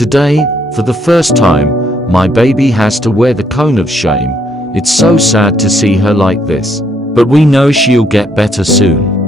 Today, for the first time, my baby has to wear the cone of shame. It's so sad to see her like this. But we know she'll get better soon.